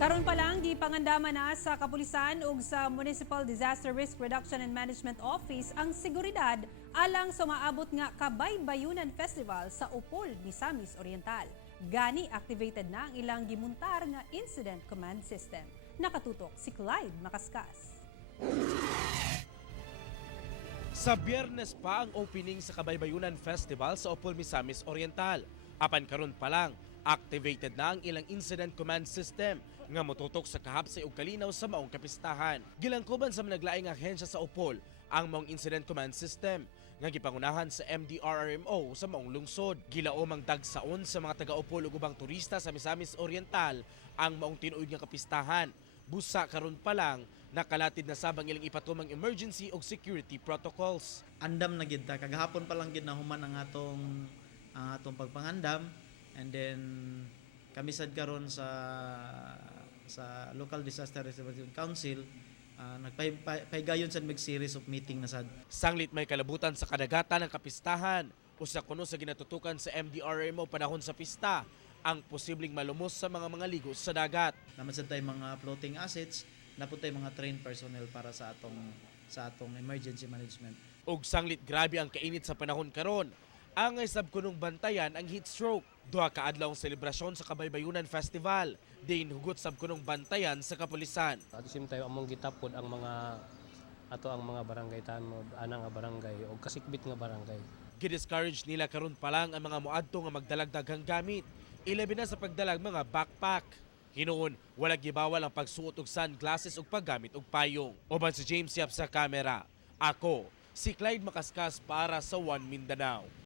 Karon pa lang gipangandama na sa kapulisan ug sa Municipal Disaster Risk Reduction and Management Office ang seguridad alang sa maabot nga Kabaybayunan Festival sa Upol, Misamis Oriental. Gani activated na ang ilang gimuntar nga Incident Command System. Nakatutok si Clyde Makaskas. Sa Biyernes pa ang opening sa Kabaybayunan Festival sa Upol, Misamis Oriental. Apan karon pa lang, activated na ang ilang Incident Command System nga motutok sa kahapsay ug kalinaw sa maong kapistahan. Gilangkuban sa managlaing ahensya sa Upol ang maong Incident Command System nga gipangunahan sa MDRRMO sa maong lungsod. Gilaom ang dagsaon sa mga taga-Upol ug ubang turista sa Misamis Oriental ang maong tinuod nga kapistahan. Busa karon pa lang nakalatid na sabang ilang ipatumang emergency ug security protocols. Andam na gid ta kagahapon pa lang gid nahuman ang atong pagpangandam, and then kami sad karon sa Local Disaster Resolution Council nagpahigayon sad mag series of meeting na sad. Sanglit may kalabutan sa kadagatan ng kapistahan. Usa kuno sa ginatutukan sa MDRMO panahon sa pista ang posibleng malumos sa mga ligo sa dagat. Naman sad tay mga floating assets, napud tay mga trained personnel para sa atong emergency management. Ug sanglit grabe ang kainit sa panahon karon. Ang isab kunong bantayan ang heat stroke. Duha ka adlaw ang selebrasyon sa Kabaybayunan Festival. Din hugot sab kunong bantayan sa kapulisan. At the same time among gitapod ang mga barangay tanod, anang nga barangay o kasikbit nga barangay. Gidiscourage nila karon pa lang ang mga moadto nga magdalagdaghang gamit. Ilabi na sa pagdalag mga backpack. Hinuon, wala gibawal ang pagsuot og sunglasses ug paggamit og payong. Uban si James Yap sa kamera. Ako, si Clyde Makaskas para sa One Mindanao.